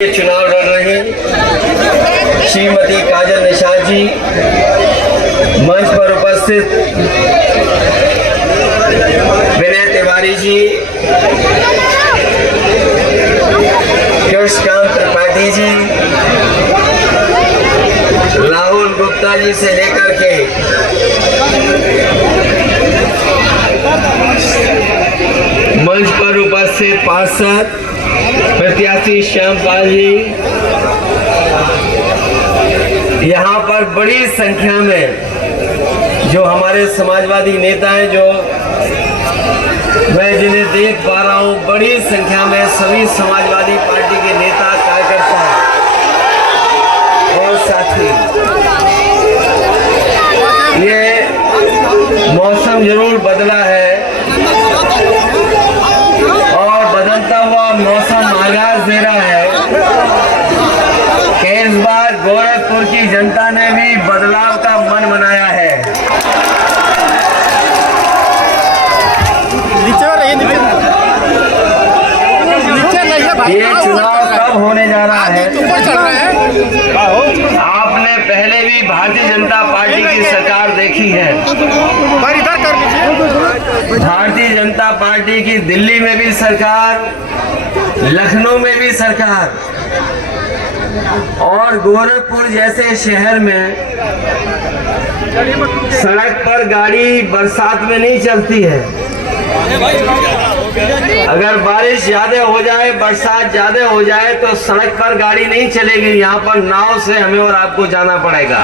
चुनाव लड़ रही श्रीमती काजल निषाद जी, मंच पर उपस्थित विनय तिवारी जी, कृष्णकांत त्रिपाठी जी, राहुल गुप्ता जी से लेकर के मंच पर उपस्थित पार्षद प्रत्याशी श्यामपाल जी, यहाँ पर बड़ी संख्या में जो हमारे समाजवादी नेता हैं, जो मैं जिन्हें देख पा रहा हूँ, बड़ी संख्या में सभी समाजवादी पार्टी के नेता, कार्यकर्ता और साथी। ये मौसम जरूर बदला है और बदलता हुआ मौसम आगाज दे रहा है कि इस बार गोरखपुर की जनता ने भी बदलाव का मन बनाया है। ये चुनाव कब होने जा रहा है? आपने पहले भी भारतीय जनता पार्टी की सरकार देखी है। भारतीय जनता पार्टी की दिल्ली में भी सरकार, लखनऊ में भी सरकार, और गोरखपुर जैसे शहर में सड़क पर गाड़ी बरसात में नहीं चलती है। अगर बारिश ज्यादा हो जाए, बरसात ज्यादा हो जाए तो सड़क पर गाड़ी नहीं चलेगी, यहाँ पर नाव से हमें और आपको जाना पड़ेगा।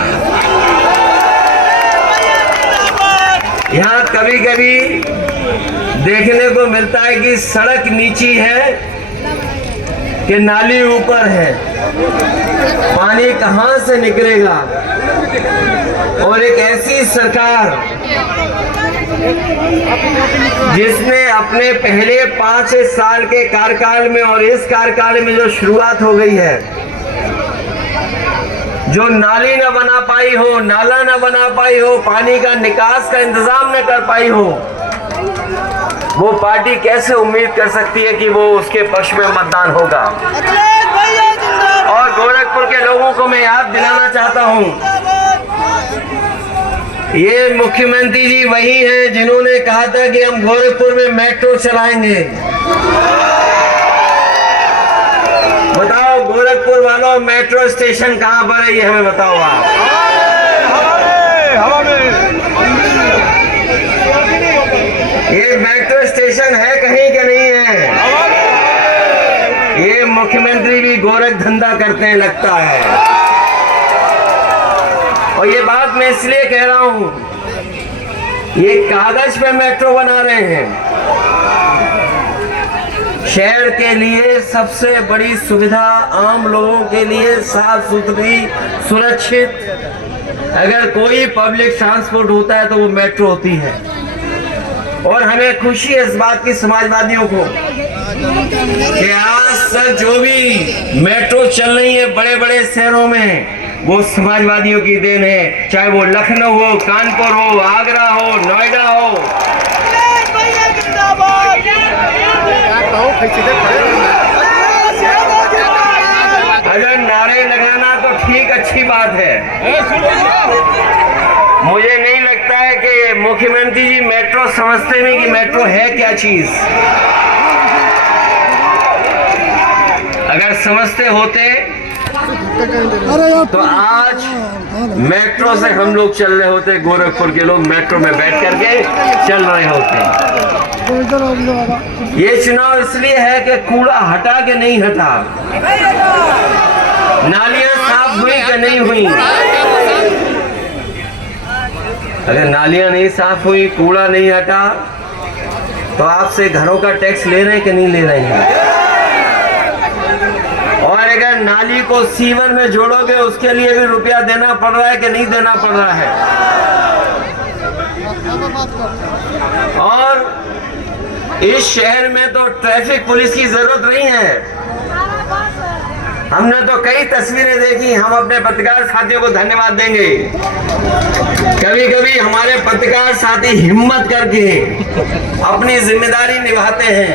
यहाँ कभी कभी देखने को मिलता है कि सड़क नीची है कि नाली ऊपर है, पानी कहाँ से निकलेगा। और एक ऐसी सरकार जिसने अपने पहले 5 साल के कार्यकाल में और इस कार्यकाल में जो शुरुआत हो गई है, जो नाली न बना पाई हो, नाला न बना पाई हो, पानी का निकास का इंतजाम न कर पाई हो, वो पार्टी कैसे उम्मीद कर सकती है कि वो उसके पक्ष में मतदान होगा। और गोरखपुर के लोगों को मैं याद दिलाना चाहता हूं, ये मुख्यमंत्री जी वही हैं जिन्होंने कहा था कि हम गोरखपुर में मेट्रो चलाएंगे। बताओ गोरखपुर वालों, मेट्रो स्टेशन कहां पर है, ये हमें बताओ आप। ये मेट्रो स्टेशन है कहीं के नहीं है? ये मुख्यमंत्री भी गोरख धंधा करते हैं लगता है। और ये बात मैं इसलिए कह रहा हूं, ये कागज पे मेट्रो बना रहे हैं। शहर के लिए सबसे बड़ी सुविधा, आम लोगों के लिए साफ सुथरी, सुरक्षित अगर कोई पब्लिक ट्रांसपोर्ट होता है तो वो मेट्रो होती है। और हमें खुशी है इस बात की समाजवादियों को कि आज तक जो भी मेट्रो चल रही है बड़े बड़े शहरों में, वो समाजवादियों की देन है। चाहे वो लखनऊ हो, कानपुर हो, आगरा हो, नोएडा हो। अगर नारे लगाना तो ठीक, अच्छी बात है। मुझे नहीं लगता है कि मुख्यमंत्री जी मेट्रो समझते नहीं कि मेट्रो है क्या चीज। अगर समझते होते तो आज मेट्रो से हम लोग चल रहे होते, गोरखपुर के लोग मेट्रो में बैठ करके चल रहे होते। ये चुनाव इसलिए है कि कूड़ा हटा के नहीं हटा, नालियां साफ हुई कि नहीं हुई। अगर नालियां नहीं साफ हुई, कूड़ा नहीं हटा, तो आपसे घरों का टैक्स ले रहे हैं कि नहीं ले रहे हैं। और अगर नाली को सीवर में जोड़ोगे, उसके लिए भी रुपया देना पड़ रहा है कि नहीं देना पड़ रहा है। और इस शहर में तो ट्रैफिक पुलिस की जरूरत नहीं है। हमने तो कई तस्वीरें देखी, हम अपने पत्रकार साथियों को धन्यवाद देंगे। कभी कभी हमारे पत्रकार साथी हिम्मत करके अपनी जिम्मेदारी निभाते हैं।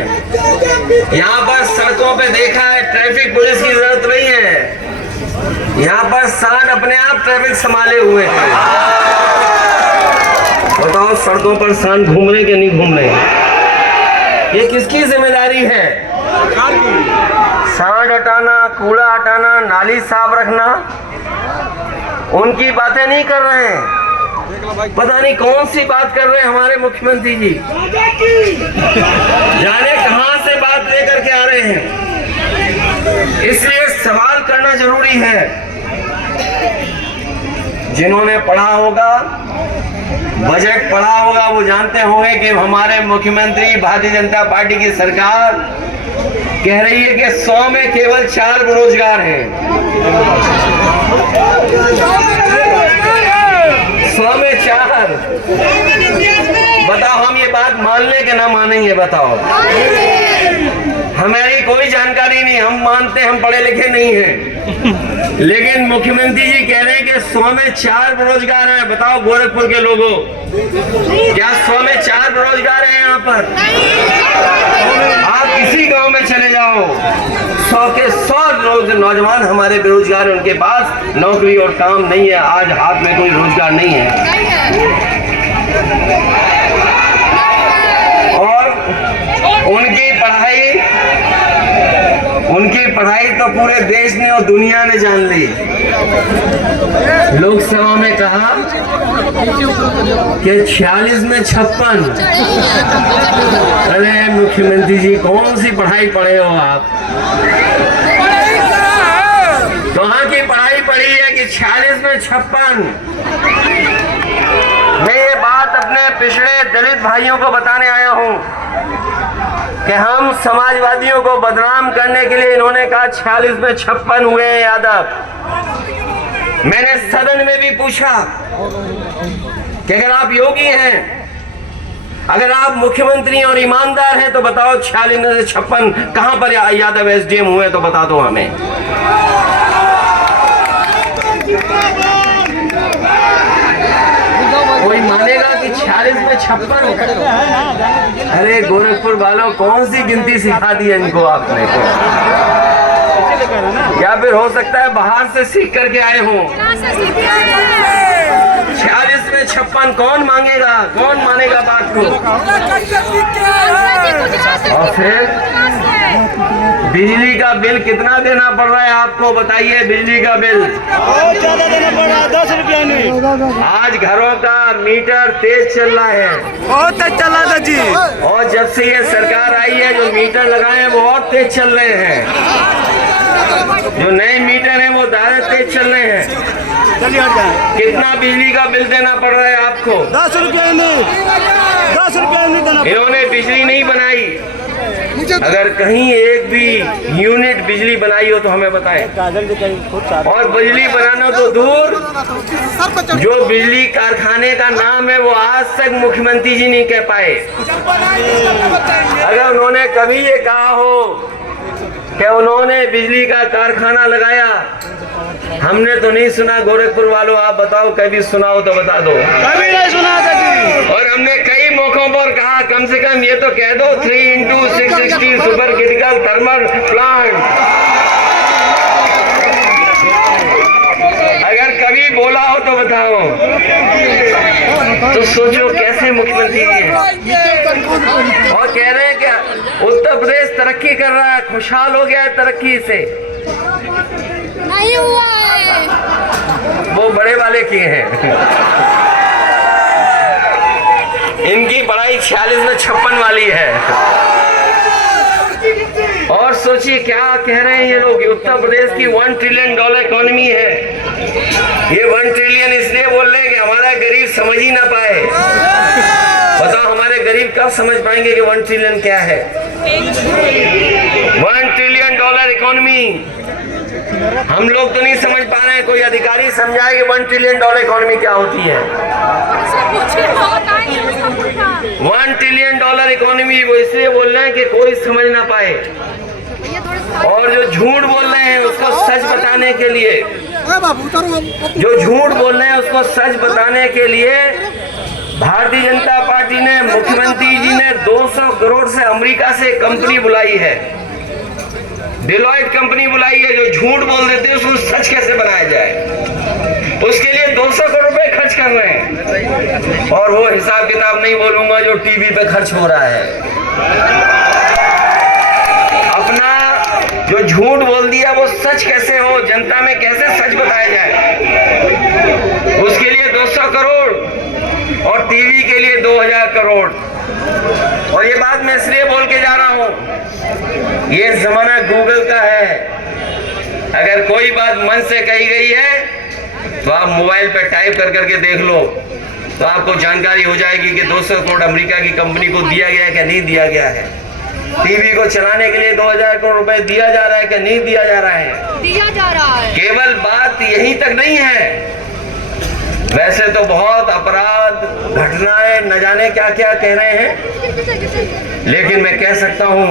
यहाँ पर सड़कों पे देखा है, ट्रैफिक पुलिस की जरूरत नहीं है। यहाँ पर सांड अपने आप ट्रैफिक संभाले हुए हैं। बताओ सड़कों पर सांड घूम रहे कि नहीं घूम रहे? ये किसकी जिम्मेदारी है? सांड हटाना, कूड़ा हटाना, नाली साफ रखना, उनकी बातें नहीं कर रहे हैं। पता नहीं कौन सी बात कर रहे हैं हमारे मुख्यमंत्री जी, जाने कहां से बात लेकर के आ रहे हैं। इसलिए सवाल करना जरूरी है। जिन्होंने पढ़ा होगा, बजट पढ़ा होगा, वो जानते होंगे कि हमारे मुख्यमंत्री भारतीय जनता पार्टी की सरकार कह रही है कि 100 में केवल 4 बेरोजगार हैं। 100 में 4। बताओ हम ये बात मान ले कि ना मानेंगे? बताओ। हमारी कोई जानकारी नहीं, हम मानते हम पढ़े लिखे नहीं हैं, लेकिन मुख्यमंत्री जी कह रहे हैं कि 100 में 4 बेरोजगार हैं। बताओ गोरखपुर के लोगों, क्या 100 में 4 बेरोजगार हैं यहाँ पर? आप किसी गांव में चले जाओ, 100 के 100 नौजवान हमारे बेरोजगार हैं, उनके पास नौकरी और काम नहीं है। आज हाथ में कोई रोजगार नहीं है। और उनकी पढ़ाई तो पूरे देश ने और दुनिया ने जान ली। लोकसभा में कहा कि 46 में 56। अरे मुख्यमंत्री जी कौन सी पढ़ाई पढ़े हो आप? कहाँ की पढ़ाई पढ़ी है कि 46 में 56? मैं ये बात अपने पिछड़े दलित भाइयों को बताने आया हूँ कि हम समाजवादियों को बदनाम करने के लिए इन्होंने कहा 46 में 56 हुए हैं यादव। मैंने सदन में भी पूछा कि अगर आप योगी हैं, अगर आप मुख्यमंत्री और ईमानदार हैं तो बताओ 46 में 56 कहां पर यादव एसडीएम हुए तो बता दो हमें। कोई मानेगा कि 46 में 56? अरे गोरखपुर वालों, कौन सी गिनती सिखा दी है इनको आपने? या फिर हो सकता है बाहर से सीख करके आए हों। 46 में 56 कौन मांगेगा? कौन मानेगा बात को? और फिर बिजली का बिल कितना देना पड़ रहा है आपको? बताइए। बिजली का बिल बहुत ज्यादा देना पड़ रहा है, 10 रुपया नहीं। आज घरों का मीटर तेज चल रहा है, बहुत तेज चल रहा था जी। और जब से ये सरकार आई है जो मीटर लगाए हैं वो और तेज चल रहे हैं। जो नए मीटर हैं वो ज्यादा तेज चल रहे हैं। चलिए हट जाए। कितना बिजली का बिल देना पड़ रहा है आपको? 10 रुपया नहीं, 10 रुपया नहीं देना। इन्होंने बिजली नहीं बनाई। अगर कहीं एक भी यूनिट बिजली बनाई हो तो हमें बताएं। और बिजली बनाना तो दूर, जो बिजली कारखाने का नाम है वो आज तक मुख्यमंत्री जी नहीं कह पाए। अगर उन्होंने कभी ये कहा हो कि उन्होंने बिजली का कारखाना लगाया, हमने तो नहीं सुना। गोरखपुर वालों आप बताओ, कभी सुना हो तो बता दो। कभी नहीं सुना था जी। और हमने कई मौकों पर कहा कम से कम ये तो कह दो 3x660 super critical thermal plant. अगर कभी बोला हो तो बताओ। तो सोचो कैसे मुख्यमंत्री हैं और कह रहे हैं कि उत्तर प्रदेश तरक्की कर रहा है, खुशहाल हो गया है तरक्की से। नहीं हुआ है, वो बड़े वाले किए हैं। इनकी पढ़ाई 46 में 56 वाली है। और सोचिए क्या कह रहे हैं ये लोग, उत्तर प्रदेश की $1 ट्रिलियन इकोनॉमी है। ये 1 ट्रिलियन इसलिए बोल रहे हैं कि हमारा गरीब समझ ही ना पाए। बताओ हमारे गरीब कब समझ पाएंगे कि 1 ट्रिलियन क्या है? $1 ट्रिलियन इकोनॉमी हम लोग तो नहीं समझ पा रहे हैं। कोई अधिकारी समझाए कि $1 ट्रिलियन इकोनॉमी क्या होती है? $1 ट्रिलियन इकोनॉमी वो इसलिए बोल रहे हैं कि कोई समझ ना पाए। और जो झूठ बोल रहे हैं उसको सच बताने के लिए, जो झूठ बोल रहे हैं उसको सच बताने के लिए भारतीय जनता पार्टी ने, मुख्यमंत्री जी ने 200 करोड़ से अमेरिका से कंपनी बुलाई है, डिलॉयट कंपनी बुलाई है, जो झूठ बोल देते हैं उसको सच कैसे बनाया जाए, उसके लिए 200 करोड़ रुपए खर्च कर रहे हैं। और वो हिसाब किताब नहीं बोलूंगा जो टीवी पे खर्च हो रहा है। अपना जो झूठ बोल दिया वो सच कैसे हो, जनता में कैसे सच बताया जाए, उसके लिए 200 करोड़ और टीवी के लिए 2000 करोड़। और ये बात मैं इसलिए बोल के जा रहा हूं, ये जमाना गूगल का है। अगर कोई बात मन से कही गई है तो आप मोबाइल पे टाइप कर करके देख लो, तो आपको जानकारी हो जाएगी कि 200 करोड़ अमेरिका की कंपनी को दिया गया है कि नहीं दिया गया है। टीवी को चलाने के लिए 2000 करोड़ रुपए दिया जा रहा है कि नहीं दिया जा रहा है। दिया जा रहा है। केवल बात यहीं तक नहीं है, वैसे तो बहुत अपराध घटनाएं न जाने क्या क्या कह रहे हैं, लेकिन मैं कह सकता हूं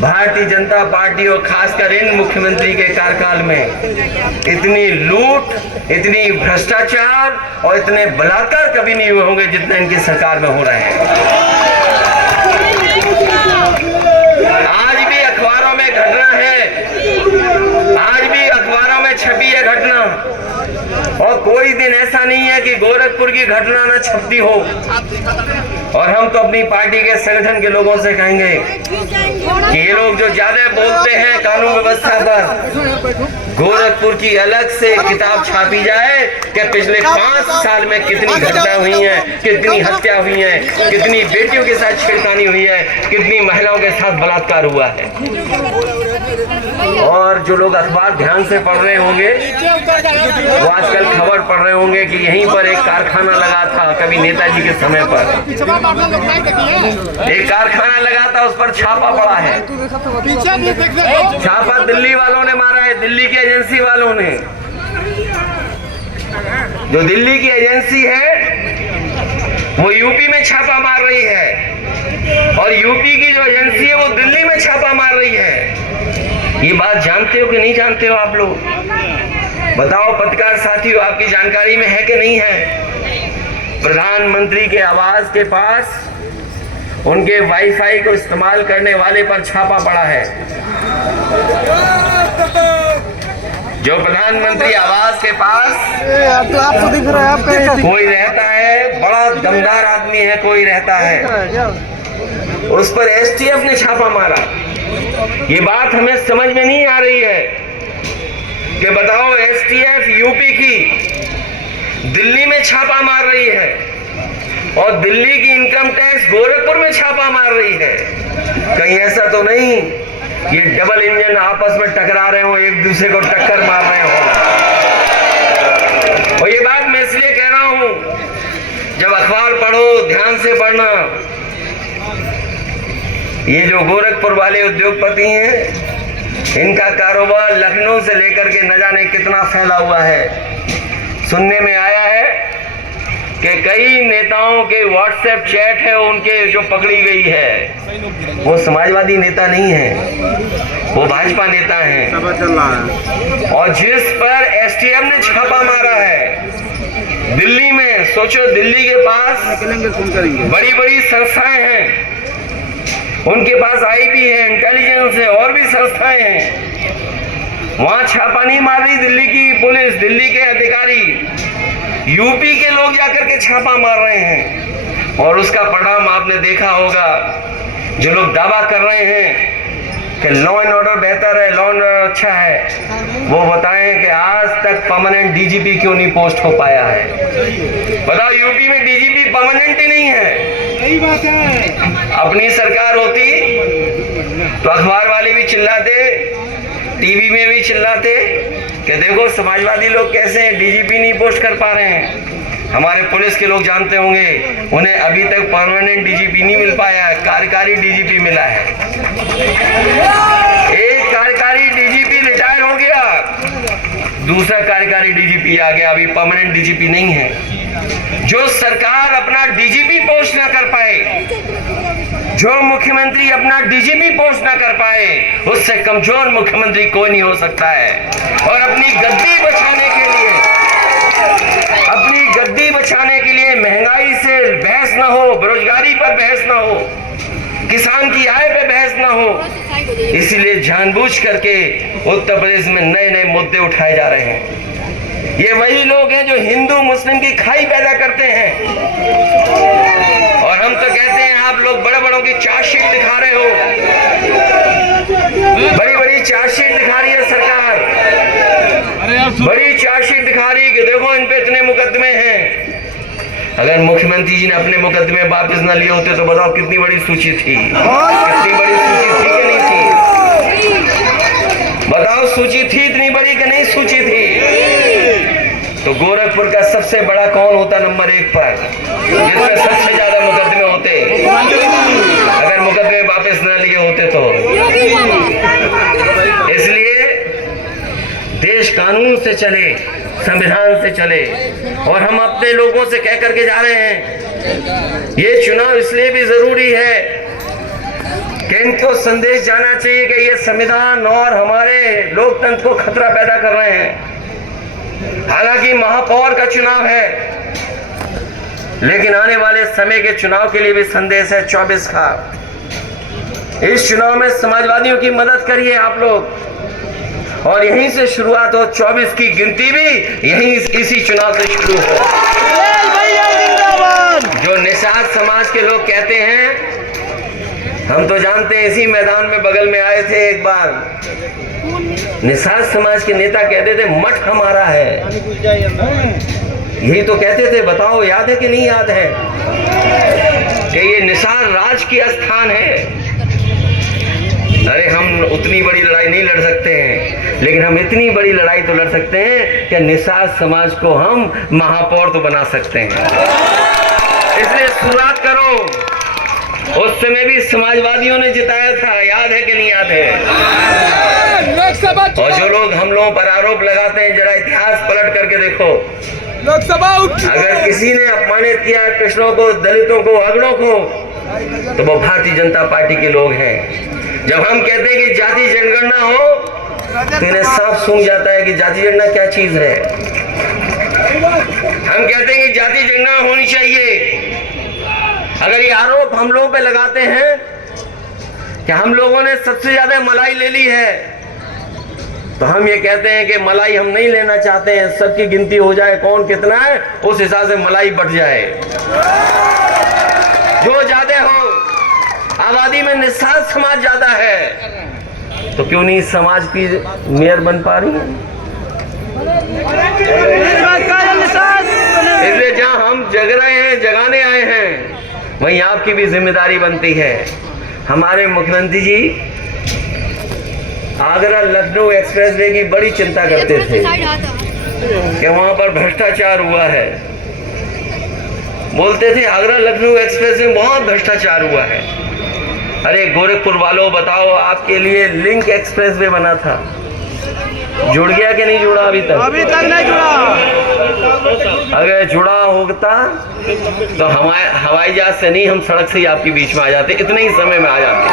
भारतीय जनता पार्टी और खासकर इन मुख्यमंत्री के कार्यकाल में इतनी लूट, इतनी भ्रष्टाचार और इतने बलात्कार कभी नहीं हुए होंगे जितने इनकी सरकार में हो रहे हैं। आज भी अखबारों में घटना है, आज भी अखबारों में छपी है घटना, और कोई दिन ऐसा नहीं है कि गोरखपुर की घटना न छपती हो। और हम तो अपनी पार्टी के संगठन के लोगों से कहेंगे कि ये लोग जो ज्यादा बोलते हैं कानून व्यवस्था पर, गोरखपुर की अलग से किताब छापी जाए कि पिछले 5 साल में कितनी घटना हुई है, कितनी हत्या हुई है, कितनी बेटियों के साथ छेड़खानी हुई है, कितनी महिलाओं के साथ बलात्कार हुआ है। और जो लोग अखबार ध्यान से पढ़ रहे होंगे वो आजकल खबर पढ़ रहे होंगे कि यहीं पर एक कारखाना लगा था, कभी नेताजी के समय पर एक कारखाना लगा था, उस पर छापा पड़ा है। छापा दिल्ली वालों ने मारा है, दिल्ली की एजेंसी वालों ने। जो दिल्ली की एजेंसी है वो यूपी में छापा मार रही है, और यूपी की जो एजेंसी है वो दिल्ली में छापा मार रही है। ये बात जानते हो कि नहीं जानते हो आप लोग? बताओ पत्रकार साथियों, आपकी जानकारी में है कि नहीं है? प्रधानमंत्री के आवास के पास उनके वाईफाई को इस्तेमाल करने वाले पर छापा पड़ा है। जो प्रधानमंत्री आवास के पास आपको दिख रहा है, आपका कोई रहता है, बड़ा दमदार आदमी है, कोई रहता है, उस पर एसटीएफ ने छापा मारा। ये बात हमें समझ में नहीं आ रही है कि बताओ एसटीएफ यूपी की दिल्ली में छापा मार रही है और दिल्ली की इनकम टैक्स गोरखपुर में छापा मार रही है। कहीं ऐसा तो नहीं ये डबल इंजन आपस में टकरा रहे हो, एक दूसरे को टक्कर मार रहे हो? और ये बात मैं इसलिए कह रहा हूं, जब अखबार पढ़ो ध्यान से पढ़ना। ये जो गोरखपुर वाले उद्योगपति हैं, इनका कारोबार लखनऊ से लेकर के न जाने कितना फैला हुआ है। सुनने में आया है कि कई नेताओं के व्हाट्सएप चैट है उनके जो पकड़ी गई है, वो समाजवादी नेता नहीं है, वो भाजपा नेता हैं। और जिस पर एसटीएफ ने छापा मारा है दिल्ली में, सोचो दिल्ली के पास बड़ी बड़ी संस्थाएं हैं, उनके पास आईबी है, इंटेलिजेंस है, और भी संस्थाएं हैं। वहां छापा नहीं मार रही दिल्ली की पुलिस, दिल्ली के अधिकारी, यूपी के लोग जाकर के छापा मार रहे हैं। और उसका परिणाम आपने देखा होगा। जो लोग दावा कर रहे हैं कि लॉ एंड ऑर्डर बेहतर है, लॉ एंड ऑर्डर अच्छा है, वो बताएं कि आज तक परमानेंट डीजीपी क्यों नहीं पोस्ट हो पाया है? बताओ, यूपी में डीजीपी परमानेंट ही नहीं है। सही बात है। अपनी सरकार होती तो अखबार वाले भी चिल्लाते, टीवी में भी चिल्लाते कि देखो समाजवादी लोग कैसे डीजीपी नहीं पोस्ट कर पा रहे हैं। हमारे पुलिस के लोग जानते होंगे, उन्हें अभी तक परमानेंट डीजीपी नहीं मिल पाया है, कार्यकारी डीजीपी मिला है। एक कार्यकारी डीजीपी रिटायर हो गया, दूसरा कार्यकारी डीजीपी आ गया, अभी परमानेंट डीजीपी नहीं है। जो सरकार अपना डीजीपी पोस्ट ना कर पाए, जो मुख्यमंत्री अपना डीजीपी पोस्ट ना कर पाए, उससे कमजोर मुख्यमंत्री कोई नहीं हो सकता है। और अपनी गद्दी बचाने के लिए अपनी गद्दी बचाने के लिए महंगाई से बहस ना हो, बेरोजगारी पर बहस ना हो, किसान की आय पे बहस ना हो, इसीलिए जानबूझ करके उत्तर प्रदेश में नए नए मुद्दे उठाए जा रहे हैं। ये वही लोग हैं जो हिंदू मुस्लिम की खाई पैदा करते हैं। और हम तो कहते हैं आप लोग बड़े बड़ों की चार्जशीट दिखा रहे हो, बड़ी बड़ी चार्जशीट दिखा रही है सरकार, बड़ी चार्जशीट दिखा रही है कि देखो इन पे इतने मुकदमे हैं। अगर मुख्यमंत्री जी ने अपने मुकदमे वापस न लिए होते तो बताओ कितनी बड़ी सूची थी, कितनी बड़ी सूची थी कि नहीं थी? बताओ सूची थी इतनी बड़ी कि नहीं सूची थी? तो गोरखपुर का सबसे बड़ा कौन होता नंबर 1 पर, जिसमें सबसे ज्यादा मुकदमे होते, अगर मुकदमे वापस न लिए होते तो। इसलिए देश कानून से चले, संविधान से चले, और हम अपने लोगों से कह करके जा रहे हैं ये चुनाव इसलिए भी जरूरी है कि इनको संदेश जाना चाहिए कि ये संविधान और हमारे लोकतंत्र को खतरा पैदा कर रहे हैं। हालांकि महापौर का चुनाव है, लेकिन आने वाले समय के चुनाव के लिए भी संदेश है 24 का। इस चुनाव में समाजवादियों की मदद करिए आप लोग, और यहीं से शुरुआत हो। 24 की गिनती भी यहीं इसी चुनाव से शुरू हो। जो निषाद समाज के लोग कहते हैं, हम तो जानते हैं, इसी मैदान में बगल में आए थे एक बार, निषाद समाज के नेता कहते थे मठ हमारा है, यही तो कहते थे। बताओ याद है कि नहीं याद है कि ये निषाद राज की स्थान है? अरे हम उतनी बड़ी लड़ाई नहीं लड़ सकते हैं, लेकिन हम इतनी बड़ी लड़ाई तो लड़ सकते हैं कि निषाद समाज को हम महापौर तो बना सकते हैं। इसलिए शुरुआत करो। उस समय भी समाजवादियों ने जिताया था, याद है कि नहीं याद है? और जो लोग हम लोगों पर आरोप लगाते हैं, जरा इतिहास पलट करके देखो। लोकसभा अगर किसी ने अपमानित किया कृष्णों को, दलितों को, अगड़ों को, तो वो भारतीय जनता पार्टी के लोग हैं। जब हम कहते हैं कि जाति जनगणना हो, तो इन्हें साफ सूझ जाता है कि जाति जनगणना क्या चीज है। हम कहते हैं कि जाति जनगणना होनी चाहिए। अगर ये आरोप हम लोगों पे लगाते हैं कि हम लोगों ने सबसे ज्यादा मलाई ले ली है, तो हम ये कहते हैं कि मलाई हम नहीं लेना चाहते हैं। सबकी गिनती हो जाए कौन कितना है, उस हिसाब से मलाई बढ़ जाए। जो ज्यादा हो, आबादी में निषाद समाज ज्यादा है, तो क्यों नहीं समाज की मेयर बन पा रही है? इसलिए जहां हम जग रहे हैं, जगाने आए हैं, वहीं आपकी भी जिम्मेदारी बनती है। हमारे मुख्यमंत्री जी आगरा लखनऊ एक्सप्रेसवे की बड़ी चिंता करते थे कि वहां पर भ्रष्टाचार हुआ है। बोलते थे आगरा लखनऊ एक्सप्रेसवे में बहुत भ्रष्टाचार हुआ है। अरे गोरखपुर वालों, बताओ, आपके लिए लिंक एक्सप्रेसवे बना था, जुड़ गया कि नहीं जुड़ा? अभी तक नहीं जुड़ा। अगर जुड़ा होता तो हवाई जहाज से नहीं, हम सड़क से ही आपके बीच में आ जाते, इतने ही समय में आ जाते।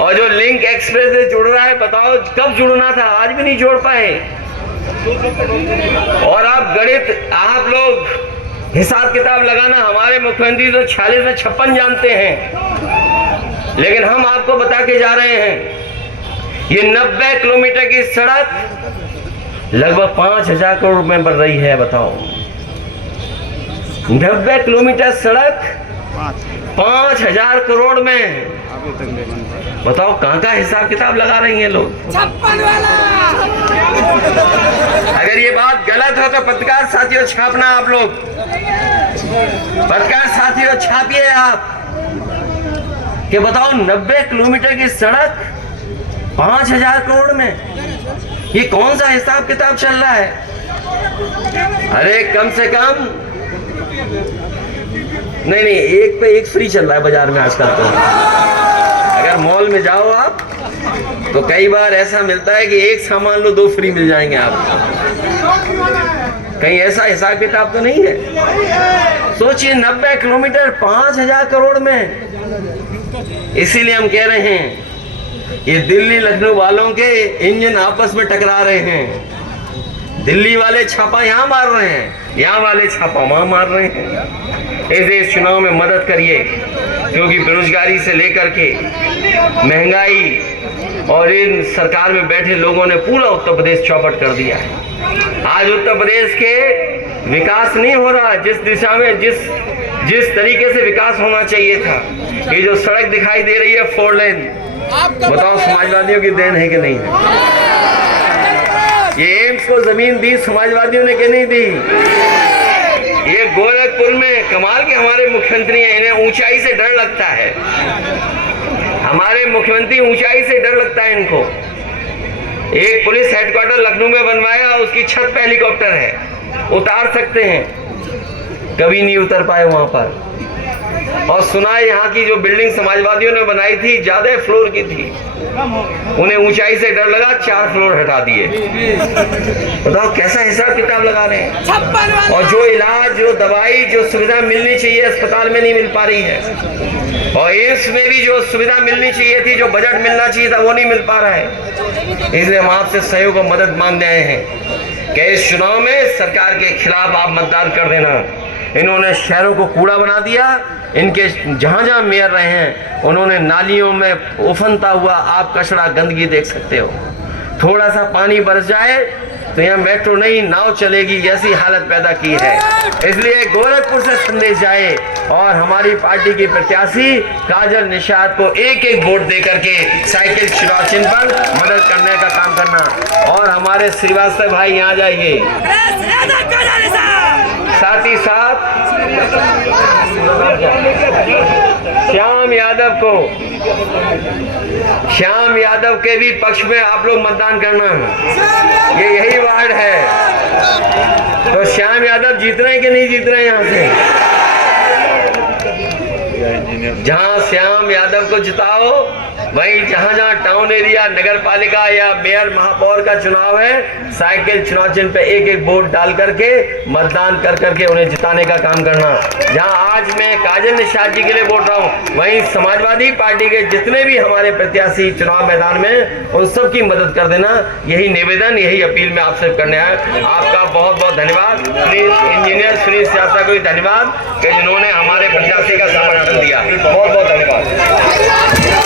और जो लिंक एक्सप्रेस से जुड़ रहा है, बताओ कब जुड़ना था, आज भी नहीं जोड़ पाए। और आप गणित, आप लोग हिसाब किताब लगाना, हमारे मुख्यमंत्री तो 46 में 56 जानते हैं, लेकिन हम आपको बता के जा रहे हैं ये 90 किलोमीटर की सड़क लगभग 5,000 करोड़ रुपए बन रही है। बताओ 90 किलोमीटर सड़क 5,000 करोड़ में, बताओ कहाँ का हिसाब किताब लगा रही हैं लोग। 56 वाला। अगर ये बात गलत है तो पत्रकार साथियों छापना, आप लोग पत्रकार साथियों छापिए आप कि बताओ 90 किलोमीटर की सड़क 5,000 करोड़ में, ये कौन सा हिसाब किताब चल रहा है? अरे कम से कम नहीं, एक पे एक फ्री चल रहा है बाजार में आजकल। तो अगर मॉल में जाओ आप तो कई बार ऐसा मिलता है कि एक सामान लो 2 फ्री मिल जाएंगे आपको। कहीं ऐसा हिसाब किताब तो नहीं है? सोचिए 90 किलोमीटर 5,000 करोड़ में। इसीलिए हम कह रहे हैं ये दिल्ली लखनऊ वालों के इंजन आपस में टकरा रहे हैं। दिल्ली वाले छापा यहाँ मार रहे हैं, यहाँ वाले छापा वहाँ मार रहे हैं। ऐसे इस चुनाव में मदद करिए, क्योंकि बेरोजगारी से लेकर के महंगाई और इन सरकार में बैठे लोगों ने पूरा उत्तर प्रदेश चौपट कर दिया है। आज उत्तर प्रदेश के विकास नहीं हो रहा जिस दिशा में जिस तरीके से विकास होना चाहिए था। ये जो सड़क दिखाई दे रही है 4 लेन, बताओ समाजवादियों की देन है कि नहीं है? ये एम्स को जमीन दी समाजवादियों ने कि नहीं दी? ये गोरखपुर में कमाल के हमारे मुख्यमंत्री हैं, इन्हें ऊंचाई से डर लगता है। हमारे मुख्यमंत्री ऊंचाई से डर लगता है इनको। एक पुलिस हेडक्वार्टर लखनऊ में बनवाया, उसकी छत पे हेलीकॉप्टर है, उतार सकते हैं, कभी नहीं उतर पाए वहां पर। और सुना है यहाँ की जो बिल्डिंग समाजवादियों ने बनाई थी ज्यादा फ्लोर की थी, उन्हें ऊंचाई से डर लगा, 4 फ्लोर हटा दिए। बताओ कैसा हिसाब किताब लगा रहे हैं। और जो इलाज, जो दवाई, जो सुविधा मिलनी चाहिए अस्पताल में नहीं मिल पा रही है। और एम्स में भी जो सुविधा मिलनी चाहिए थी, जो बजट मिलना चाहिए था, वो नहीं मिल पा रहा है। इसलिए हम आपसे सहयोग और मदद मांगने आए हैं कि इस चुनाव में सरकार के खिलाफ आप मतदान कर देना। इन्होंने शहरों को कूड़ा बना दिया। इनके जहाँ जहाँ मेयर रहे हैं उन्होंने नालियों में उफनता हुआ आप कचरा गंदगी देख सकते हो। थोड़ा सा पानी बरस जाए तो यहाँ मेट्रो नहीं नाव चलेगी, ऐसी हालत पैदा की है। इसलिए गोरखपुर से संदेश जाए और हमारी पार्टी की प्रत्याशी काजल निषाद को एक एक वोट दे करके साइकिल चुनाव चिन्ह पर मदद करने का काम करना। और हमारे श्रीवास्तव भाई यहाँ जाइए, साथ ही साथ श्याम यादव के भी पक्ष में आप लोग मतदान करना है। ये यही वार्ड है, तो श्याम यादव जीत रहे हैं कि नहीं जीत रहे हैं? यहाँ से जहाँ श्याम यादव को जिताओ, वहीं जहाँ जहाँ टाउन एरिया, नगर पालिका या मेयर महापौर का चुनाव है, साइकिल चुनाव चिन्ह पे एक एक वोट डाल करके मतदान कर करके उन्हें जिताने का काम करना। जहाँ आज मैं काजल निषाद जी के लिए वोट रहा हूँ, वहीं समाजवादी पार्टी के जितने भी हमारे प्रत्याशी चुनाव मैदान में, उन सब की मदद कर देना। यही निवेदन, यही अपील मैं आपसे करने आया। आपका बहुत बहुत धन्यवाद। इंजीनियर सुनील श्रीवास्तव को भी धन्यवाद कि जिन्होंने हमारे प्रत्याशी का समर्थन दिया। बहुत बहुत धन्यवाद।